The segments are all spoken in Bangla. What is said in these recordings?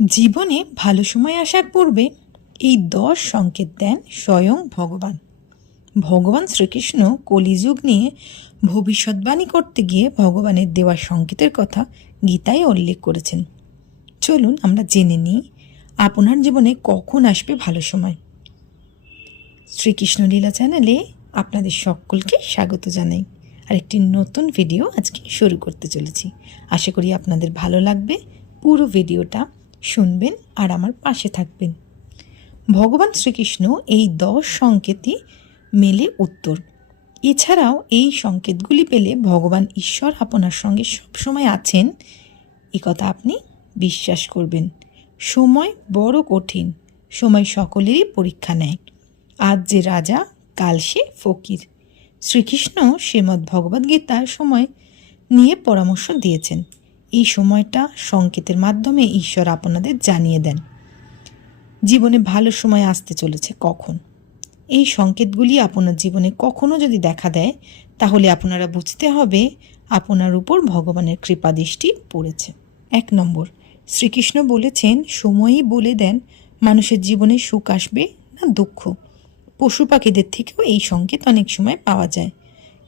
জীবনে ভালো সময় আসার পূর্বে এই 10 সংকেত দেন স্বয়ং ভগবান। ভগবান শ্রীকৃষ্ণ কলিযুগ নিয়ে ভবিষ্যৎবাণী করতে গিয়ে ভগবানের দেওয়া সংকেতের কথা গীতায় উল্লেখ করেছেন। চলুন আমরা জেনে নিই আপনার জীবনে কখন আসবে ভালো সময়। শ্রীকৃষ্ণ লীলা চ্যানেলে আপনাদের সকলকে স্বাগত জানাই। আর একটি নতুন ভিডিও আজকে শুরু করতে চলেছি। আশা করি আপনাদের ভালো লাগবে। পুরো ভিডিওটা শুনবেন আর আমার পাশে থাকবেন। ভগবান শ্রীকৃষ্ণ এই 10 সংকেতই মেলে উত্তর। এছাড়াও এই সংকেতগুলি পেলে ভগবান ঈশ্বর আপনার সঙ্গে সবসময় আছেন এই কথা আপনি বিশ্বাস করবেন। সময় বড় কঠিন, সময় সকলেরই পরীক্ষা নেয়। আজ যে রাজা, কাল সে ফকির। শ্রীকৃষ্ণ শ্রীমদ্ ভগবদ্গীতার সময় নিয়ে পরামর্শ দিয়েছেন। এই সময়টা সংকেতের মাধ্যমে ঈশ্বর আপনাদের জানিয়ে দেন জীবনে ভালো সময় আসতে চলেছে কখন। এই সংকেতগুলি আপনার জীবনে কখনো যদি দেখা দেয় তাহলে আপনারা বুঝতে হবে আপনার উপর ভগবানের কৃপাদৃষ্টি পড়েছে। 1 নম্বর, শ্রীকৃষ্ণ বলেছেন সময়ই বলে দেন মানুষের জীবনে সুখ আসবে না দুঃখ। পশু পাখিদের থেকেও এই সংকেত অনেক সময় পাওয়া যায়,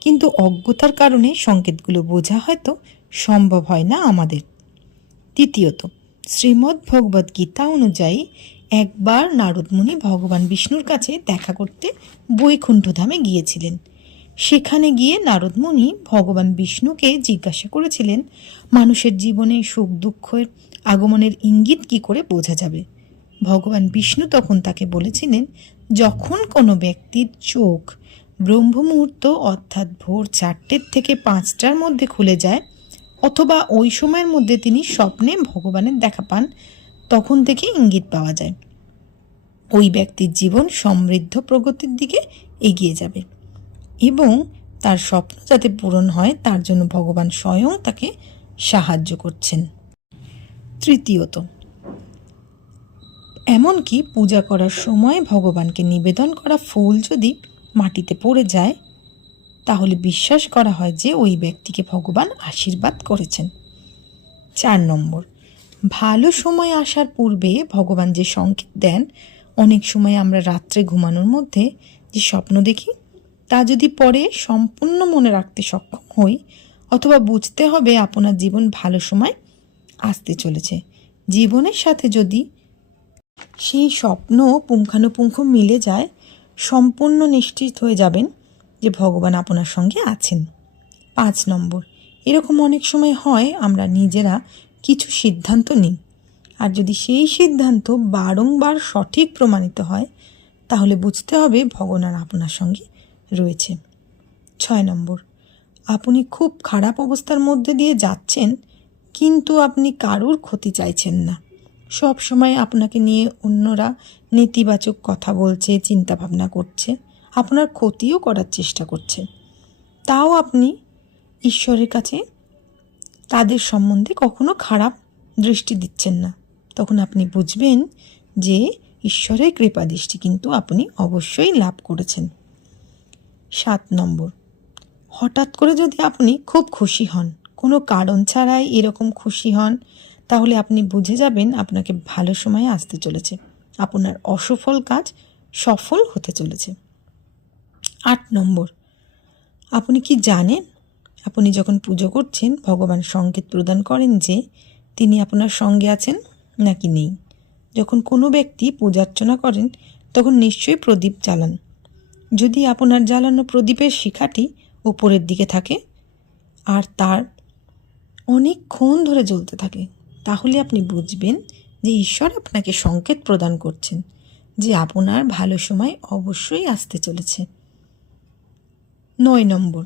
কিন্তু অজ্ঞতার কারণে সংকেতগুলো বোঝা হয়তো সম্ভব হয় না আমাদের। দ্বিতীয়ত, শ্রীমদ্ ভগবদ গীতা অনুযায়ী একবার নারদ মুনি ভগবান বিষ্ণুর কাছে দেখা করতে বৈকুণ্ঠ ধামে গিয়েছিলেন। সেখানে গিয়ে নারদ মুনি ভগবান বিষ্ণুকে জিজ্ঞাসা করেছিলেন মানুষের জীবনে সুখ দুঃখের আগমনের ইঙ্গিত কি করে বোঝা যাবে। ভগবান বিষ্ণু তখন তাকে বলেছিলেন, যখন কোনো ব্যক্তির চোখ ব্রহ্ম মুহূর্ত অর্থাৎ ভোর 4টে থেকে 5টার মধ্যে খুলে যায় অথবা ওই সময়ের মধ্যে তিনি স্বপ্নে ভগবানের দেখা পান, তখন থেকে ইঙ্গিত পাওয়া যায় ওই ব্যক্তির জীবন সমৃদ্ধ প্রগতির দিকে এগিয়ে যাবে এবং তার স্বপ্ন যাতে পূরণ হয় তার জন্য ভগবান স্বয়ং তাকে সাহায্য করছেন। তৃতীয়ত, এমনকি পূজা করার সময় ভগবানকে নিবেদন করা ফুল যদি মাটিতে পড়ে যায় তাহলে বিশ্বাস করা হয় যে ওই ব্যক্তিকে ভগবান আশীর্বাদ করেছেন। 4 নম্বর, ভালো সময় আসার পূর্বে ভগবান যে সংকেত দেন, অনেক সময় আমরা রাত্রে ঘুমানোর মধ্যে যে স্বপ্ন দেখি তা যদি পরে সম্পূর্ণ মনে রাখতে সক্ষম হই অথবা বুঝতে হবে আপনার জীবন ভালো সময় আসতে চলেছে। জীবনের সাথে যদি সেই স্বপ্ন পুঙ্খানুপুঙ্খ মিলে যায় সম্পূর্ণ নিশ্চিত হয়ে যাবেন যে ভগবান আপনার সঙ্গে আছেন। 5 নম্বর, এরকম অনেক সময় হয় আমরা নিজেরা কিছু সিদ্ধান্ত নিই আর যদি সেই সিদ্ধান্ত বারংবার সঠিক প্রমাণিত হয় তাহলে বুঝতে হবে ভগবান আপনার সঙ্গে রয়েছে। 6 নম্বর, আপনি খুব খারাপ অবস্থার মধ্যে দিয়ে যাচ্ছেন কিন্তু আপনি কারোর ক্ষতি চাইছেন না। সব সময় আপনাকে নিয়ে অন্যরা নেতিবাচক কথা বলছে, চিন্তা ভাবনা করছে, আপনার ক্ষতিও করার চেষ্টা করছে, তাও আপনি ঈশ্বরের কাছে তাদের সম্বন্ধে কখনো খারাপ দৃষ্টি দিচ্ছেন না। তখন আপনি বুঝবেন যে ঈশ্বরের কৃপা দৃষ্টি কিন্তু আপনি অবশ্যই লাভ করেছেন। 7 নম্বর, হঠাৎ করে যদি আপনি খুব খুশি হন, কোনো কারণ ছাড়াই এরকম খুশি হন, তাহলে আপনি বুঝে যাবেন আপনাকে ভালো সময় আসতে চলেছে, আপনার অসফল কাজ সফল হতে চলেছে। 8 নম্বর, আপনি কি জানেন আপনি যখন পুজো করছেন ভগবান সংকেত প্রদান করেন যে তিনি আপনার সঙ্গে আছেন নাকি নেই। যখন কোনো ব্যক্তি পূজার্চনা করেন তখন নিশ্চয়ই প্রদীপ জ্বালান। যদি আপনার জ্বালানো প্রদীপের শিখাটি উপরের দিকে থাকে আর তার অনেকক্ষণ ধরে জ্বলতে থাকে তাহলে আপনি বুঝবেন যে ঈশ্বর আপনাকে সংকেত প্রদান করছেন যে আপনার ভালো সময় অবশ্যই আসতে চলেছে। 9 নম্বর,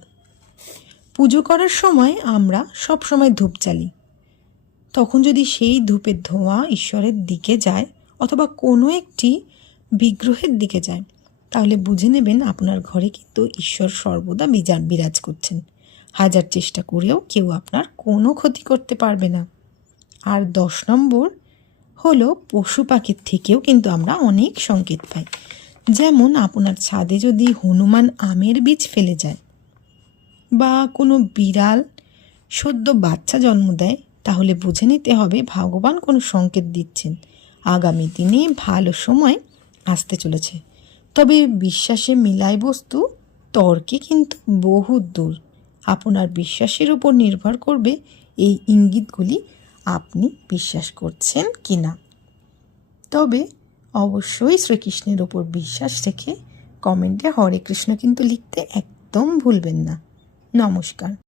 পুজো করার সময় আমরা সব সময় ধূপ জ্বালি, তখন যদি সেই ধূপের ধোঁয়া ঈশ্বরের দিকে যায় অথবা কোনো একটি বিগ্রহের দিকে যায় তাহলে বুঝে নেবেন আপনার ঘরে কিন্তু ঈশ্বর সর্বদা বিরাজ করছেন। হাজার চেষ্টা করেও কেউ আপনার কোনো ক্ষতি করতে পারবে না। আর 10 নম্বর হলো পশু পাখির থেকেও কিন্তু আমরা অনেক সংকেত পাই। যেমন আপনার ছাদে যদি হনুমান আমের বীজ ফেলে যায় বা কোনো বিড়াল সদ্য বাচ্চা জন্ম দেয় তাহলে বুঝে নিতে হবে ভগবান কোনো সংকেত দিচ্ছেন আগামী দিনে ভালো সময় আসতে চলেছে। তবে বিশ্বাসে মিলাই বস্তু তর্কে কিন্তু বহু দূর। আপনার বিশ্বাসের উপর নির্ভর করবে এই ইঙ্গিতগুলি আপনি বিশ্বাস করছেন কি না। তবে অবশ্যই শ্রীকৃষ্ণের ওপর বিশ্বাস রেখে কমেন্টে হরে কৃষ্ণ কিন্তু লিখতে একদম ভুলবেন না। নমস্কার।